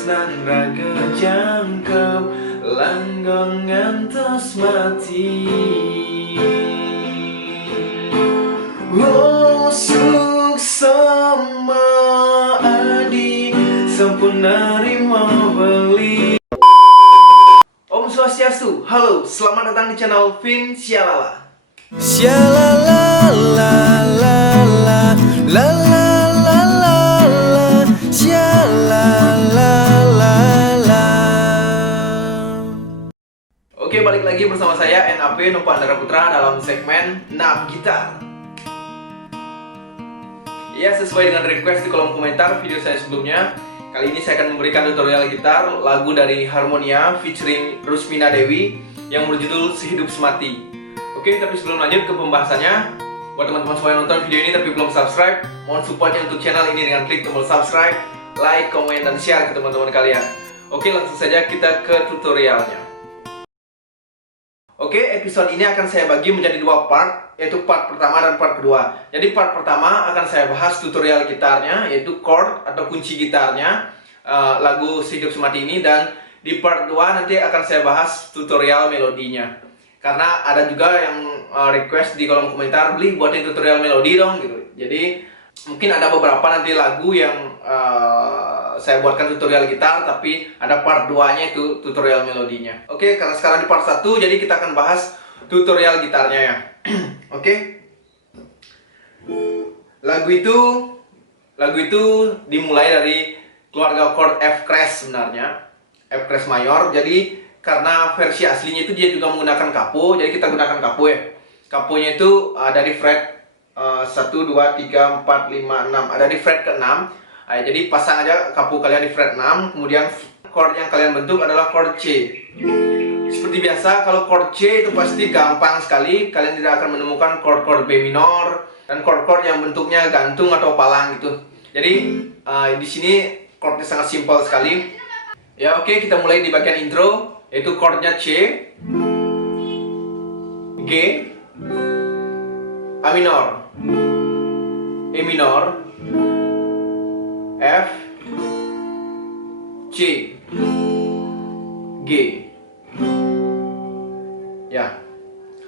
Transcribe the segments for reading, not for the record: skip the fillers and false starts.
tresnan raga jangkau langgong ngantos mati. Oh suksama adi sampun narima beli. Om Swastiastu, halo, selamat datang di channel Vin Sialala. Sialala la la la la la la la la sialala la la. Oke, balik lagi bersama saya NAP Nova Andara Putra dalam segmen Nap Gitar. Ya, sesuai dengan request di kolom komentar video saya sebelumnya, kali ini saya akan memberikan tutorial gitar lagu dari Harmonia featuring Rusmina Dewi yang berjudul Sehidup Semati. Oke, tapi sebelum lanjut ke pembahasannya, buat teman-teman semua yang nonton video ini tapi belum subscribe, mohon supportnya untuk channel ini dengan klik tombol subscribe, like, komen, dan share ke teman-teman kalian. Oke, langsung saja kita ke tutorialnya. Oke, episode ini akan saya bagi menjadi dua part, yaitu part pertama dan part kedua. Jadi part pertama akan saya bahas tutorial gitarnya, yaitu chord atau kunci gitarnya lagu Sehidup Semati ini, dan di part 2 nanti akan saya bahas tutorial melodinya. Karena ada juga yang request di kolom komentar, beli buatin tutorial melodi dong gitu. Jadi mungkin ada beberapa nanti lagu yang saya buatkan tutorial gitar, tapi ada part 2-nya itu tutorial melodinya. Oke, karena sekarang di part 1, jadi kita akan bahas tutorial gitarnya ya. Oke. Lagu itu dimulai dari keluarga chord F crash sebenarnya. F crash mayor. Jadi karena versi aslinya itu dia juga menggunakan kapo, jadi kita gunakan kapo ya. Kaponya itu ada di fret 1, 2, 3, 4, 5, 6, ada di fret ke-6. Jadi pasang aja kapo kalian di fret 6, kemudian chord yang kalian bentuk adalah chord C. Seperti biasa, kalau chord C itu pasti gampang sekali, kalian tidak akan menemukan chord-chord B minor dan chord-chord yang bentuknya gantung atau palang gitu. Jadi di sini chordnya sangat simpel sekali. Ya oke, kita mulai di bagian intro, yaitu chordnya C, G, A minor, E minor, F, C, G. Ya,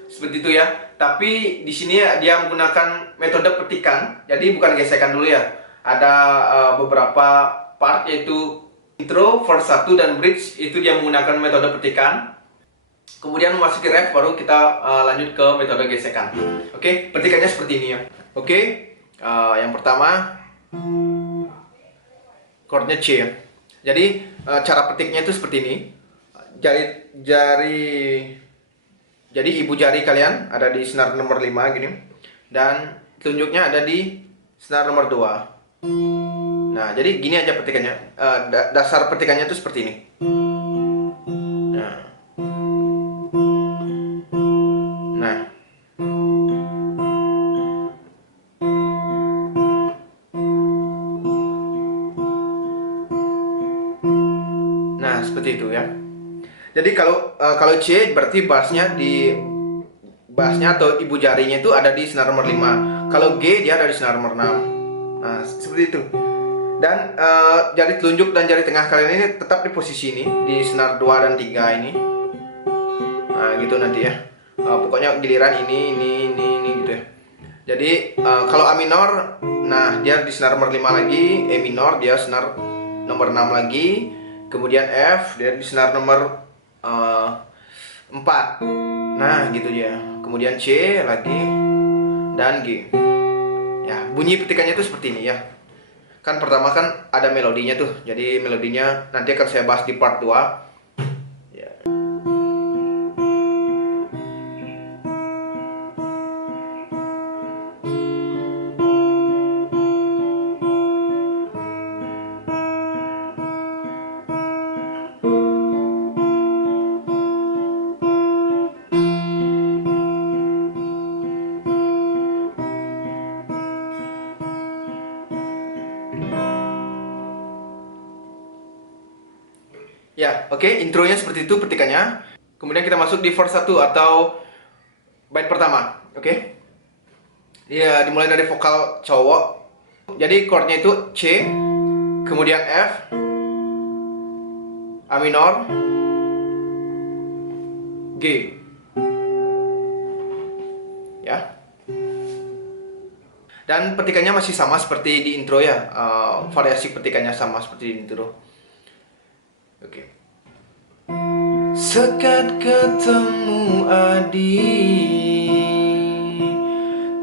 seperti itu ya. Tapi di sini dia menggunakan metode petikan, jadi bukan gesekan dulu ya. Ada beberapa part, yaitu intro, verse 1, dan bridge, itu dia menggunakan metode petikan. Kemudian memasuki ref, baru kita lanjut ke metode gesekan. Oke, petikannya seperti ini ya. Oke, yang pertama chordnya C ya. Jadi cara petiknya itu seperti ini. Jadi ibu jari kalian ada di senar nomor 5 gini, dan telunjuknya ada di senar nomor 2. Nah, jadi gini aja petikannya. Dasar petikannya itu seperti ini. Nah, seperti itu ya. Jadi kalau C berarti bassnya atau ibu jarinya itu ada di senar nomor 5. Kalau G dia ada di senar nomor 6. Nah, seperti itu. Dan jari telunjuk dan jari tengah kalian ini tetap di posisi ini, di senar 2 dan 3 ini. Nah, gitu nanti ya. Pokoknya giliran ini gitu ya. Jadi kalau A minor, nah dia di senar nomor 5 lagi, E minor dia senar nomor 6 lagi, kemudian F dia di senar nomor 4. Nah, gitu ya. Kemudian C lagi dan G. Ya, bunyi petikannya itu seperti ini ya. Kan pertama kan ada melodinya tuh. Jadi melodinya nanti akan saya bahas di part 2. Ya. Ya, oke, intronya seperti itu petikannya. Kemudian kita masuk di verse 1 atau bait pertama, oke? Ya, dimulai dari vokal cowok. Jadi chordnya itu C, kemudian F, A minor, G. Ya. Dan petikannya masih sama seperti di intro ya. Variasi petikannya sama seperti di intro. Oke. Sekat ketemu Adi,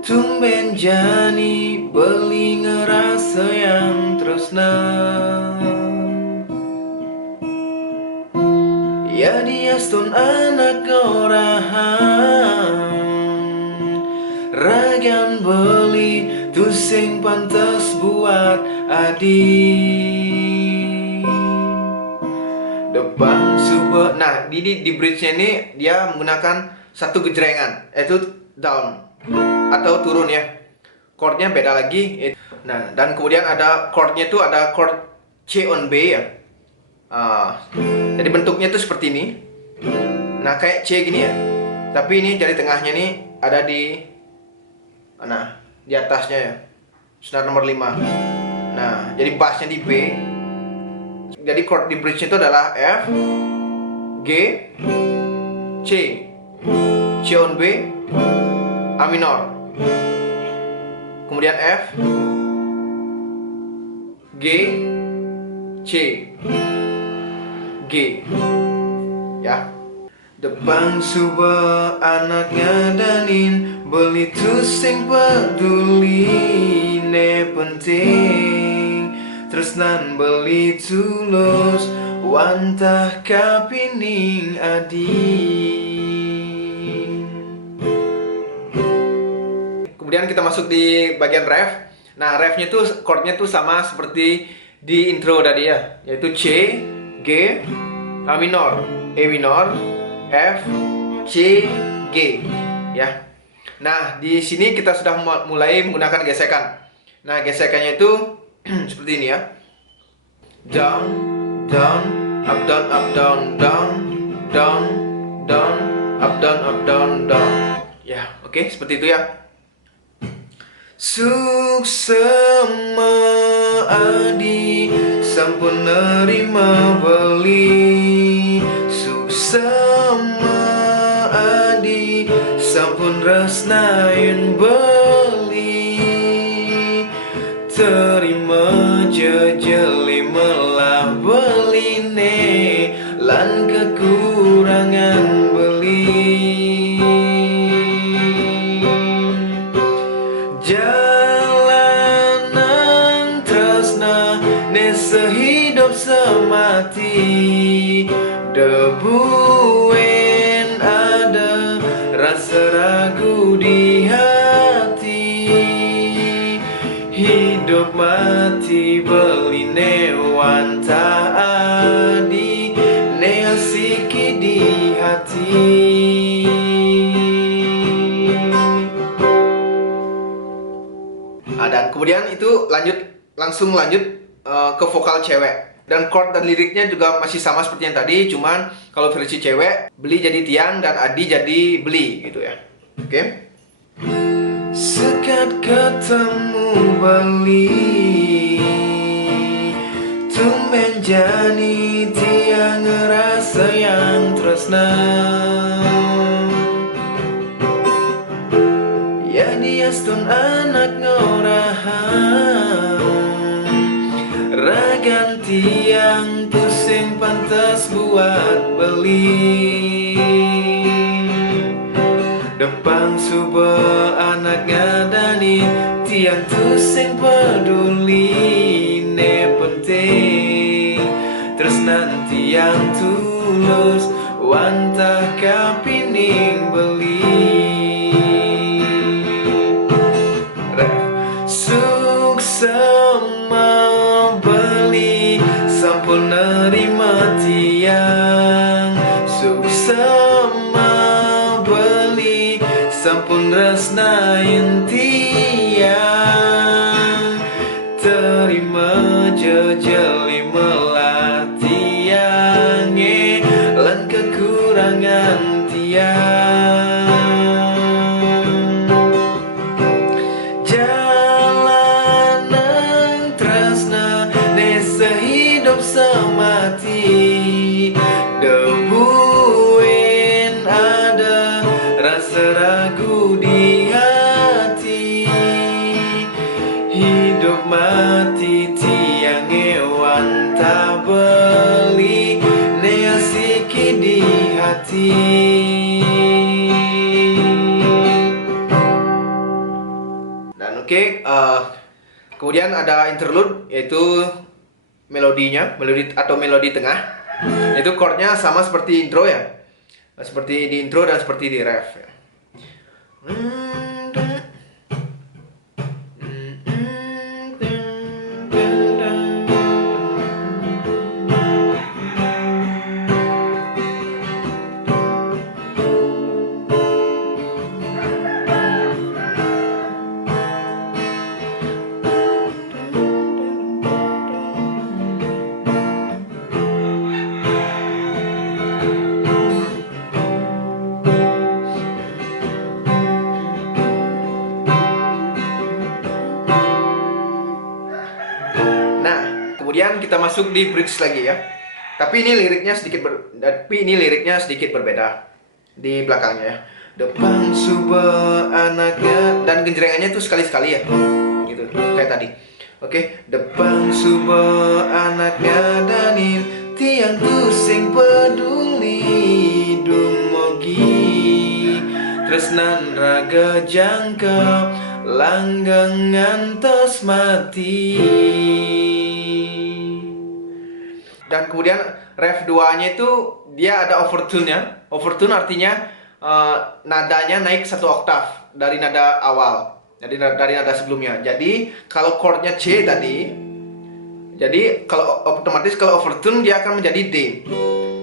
tumben jani beli ngerasa yang tresna. Ya dia stun anak orahan, ragan beli tu sing pantes buat Adi. Depan subuh. Nah, di bridge-nya ini dia menggunakan satu gejrengan, yaitu down atau turun ya. Chordnya beda lagi. Nah, dan kemudian ada chordnya itu ada chord C on B ya. Jadi bentuknya itu seperti ini. Nah, kayak C gini ya. Tapi ini jari tengahnya nih ada di mana? Di atasnya ya. Senar nomor 5. Nah, jadi bassnya di B. Jadi chord di bridge itu adalah F, G, C, C on B, A minor, kemudian F, G, C, G, ya. Depan subuh anak ngadanin beli tu sing peduli ne penting. Terus nan beli tulus wantah kapining Adi. Kemudian kita masuk di bagian ref. Nah, refnya tuh chordnya tuh sama seperti di intro tadi ya, yaitu C, G, A minor, E minor, F, C, G, ya. Nah, di sini kita sudah mulai menggunakan gesekan. Nah, gesekannya itu seperti ini ya. Down, down, up down, up down, down, down, down, up down, up down, down. Ya, oke, seperti itu ya. Suksema Adi sampun nerima beli. Suksema Adi sampun resnain beli. Terima jejeli melah beline lan kekurangan beli. Jalanan tresna ne sehidup semati, debuen ada rasa ragu di hati. Hidup mati beline wanta Adi ne asiki di hati. Dan kemudian itu langsung lanjut ke vokal cewek. Dan chord dan liriknya juga masih sama seperti yang tadi, cuman kalau versi cewek beli jadi tiang dan Adi jadi beli gitu ya. Oke. Sekat ketemu beli, tumben jani tiang ngerasa yang tresna. Ya dia stun anak ngorahan, ragan tiang pusing pantas buat beli. Depan subuh anak ngadani tiang tusing peduli ne penting. Terus nanti yang tulus wantah kapining beli. Suksema beli sampun nerima tiang. Suksema beli sampun resnain tiang. Terima jejeli melah tiange lan kekurangan tiang. Jalanan tresna ne sehidup semati, tak beli neasiki di hati. Dan kemudian ada interlude, yaitu melodinya, melodi tengah. Itu chordnya sama seperti intro ya, seperti di intro dan seperti di ref ya. Kemudian kita masuk di bridge lagi ya. Tapi ini liriknya sedikit berbeda di belakangnya ya. Depan subah anaknya, dan genjrengannya itu sekali-sekali ya. Gitu, kayak tadi. Oke, depan subah anaknya danin tiang tusing peduli dumugi tresnan raga jangkep langgang ngantos mati. Dan kemudian ref 2-nya itu dia ada overtune-nya. Overtune artinya nadanya naik 1 oktav dari nada awal, jadi dari nada sebelumnya. Jadi kalau chordnya C tadi, jadi kalau otomatis kalau overtune dia akan menjadi D.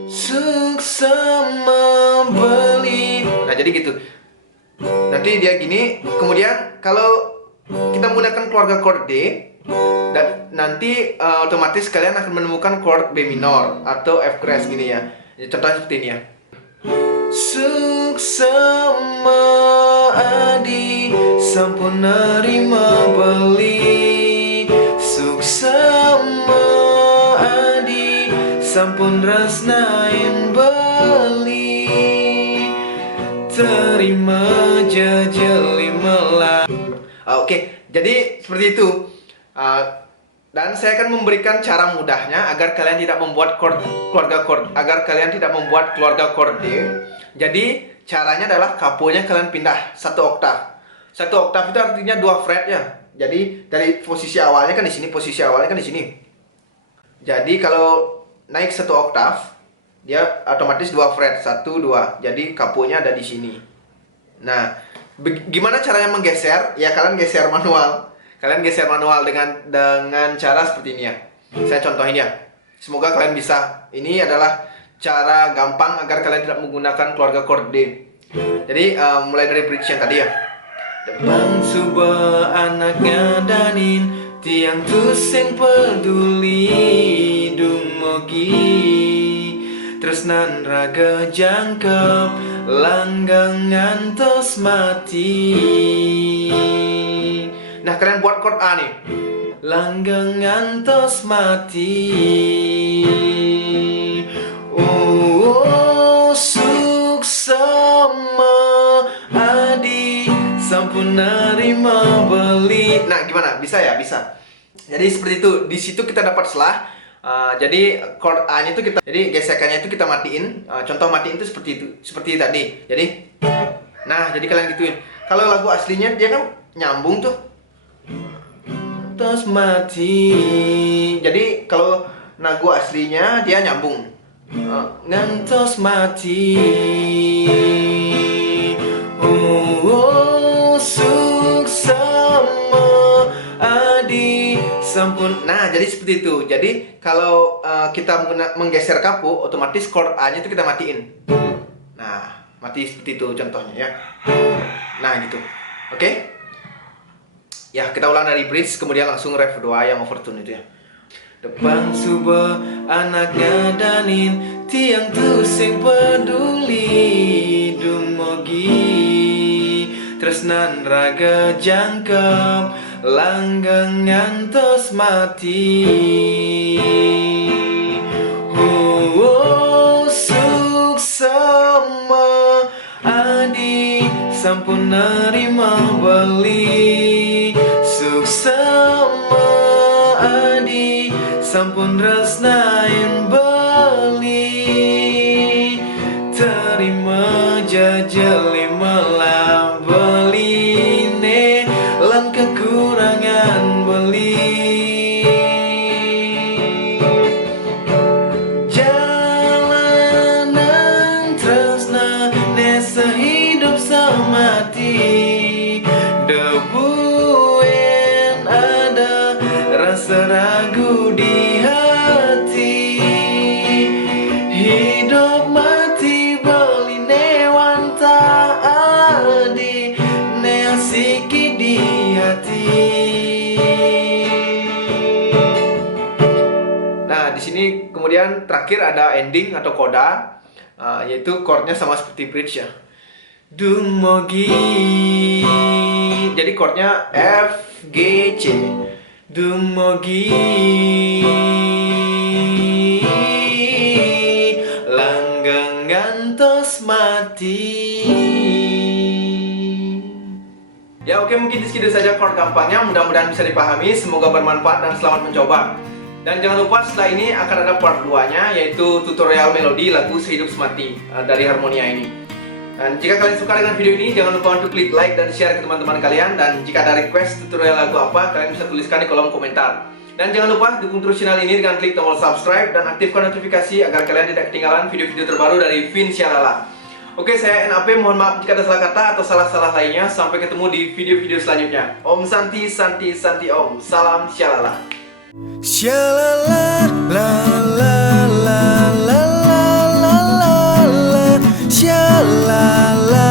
Suksema beli. Nah jadi gitu. Nanti dia gini. Kemudian kalau kita menggunakan keluarga chord D, dan nanti otomatis kalian akan menemukan chord B minor atau F crash gini ya. Contohnya seperti ini ya. Suksema adi sampun nerima beli, suksema adi sampun resnain beli, terima jejeli melah. Oke, jadi seperti itu. Dan saya akan memberikan cara mudahnya agar kalian tidak membuat keluarga chord, D. Jadi caranya adalah kaponya kalian pindah 1 oktav. 1 oktav itu artinya 2 fret ya. Jadi dari posisi awalnya kan di sini, Jadi kalau naik 1 oktav, dia otomatis 2 fret, 1 2. Jadi kaponya ada di sini. Nah, gimana caranya menggeser? Ya kalian geser manual. dengan cara seperti ini ya. Saya contohin ya. Semoga kalian bisa. Ini adalah cara gampang agar kalian tidak menggunakan keluarga chord D. Jadi mulai dari bridge yang tadi ya. Depan subah anaknya danin tiang tusing peduli dumugi tresnan raga jangkep langgang ngantos mati. Nah kalian buat chord A nih. Langgang ngantos mati. Oh suksema adi sampun nerima beli. Nah gimana? Bisa ya? Bisa. Jadi seperti itu. Di situ kita dapat selah. Jadi chord A-nya itu jadi gesekannya itu kita matiin. Contoh matiin itu seperti tadi. Jadi, nah jadi kalian gituin. Kalau lagu aslinya dia kan nyambung tuh. Terus mati. Jadi kalau lagu aslinya dia nyambung. Ngantos mati. Oh suksema adi sampun. Nah jadi seperti itu. Jadi kalau kita menggeser kapo, otomatis chord A-nya itu kita matiin. Nah mati seperti itu contohnya ya. Nah gitu. Oke? Ya kita ulang dari bridge, kemudian langsung ref 2 yang overtune itu ya. Depan subah anaknya danin tiang tusing peduli dumugi tresnan raga jangkep langgang ngantos mati. Oh suksema adi sampun nerima beli, suksema adi sampun resna terakhir ada ending atau koda, yaitu chordnya sama seperti bridge ya. Dumogi. Jadi chordnya F, G, C. Dumogi langgeng ngantos mati. Ya oke, mungkin segitu saja chord gampangnya. Mudah-mudahan bisa dipahami. Semoga bermanfaat dan selamat mencoba. Dan jangan lupa setelah ini akan ada part 2-nya, yaitu tutorial melodi lagu Sehidup Semati dari Harmonia ini. Dan jika kalian suka dengan video ini, jangan lupa untuk klik like dan share ke teman-teman kalian. Dan jika ada request tutorial lagu apa, kalian bisa tuliskan di kolom komentar. Dan jangan lupa dukung terus channel ini dengan klik tombol subscribe dan aktifkan notifikasi agar kalian tidak ketinggalan video-video terbaru dari Vinshalala. Oke, saya NAP, mohon maaf jika ada salah kata atau salah-salah lainnya. Sampai ketemu di video-video selanjutnya. Om Santi, Santi, Santi Om. Salam Shalala. Shalala la la la la la la la la. Shalala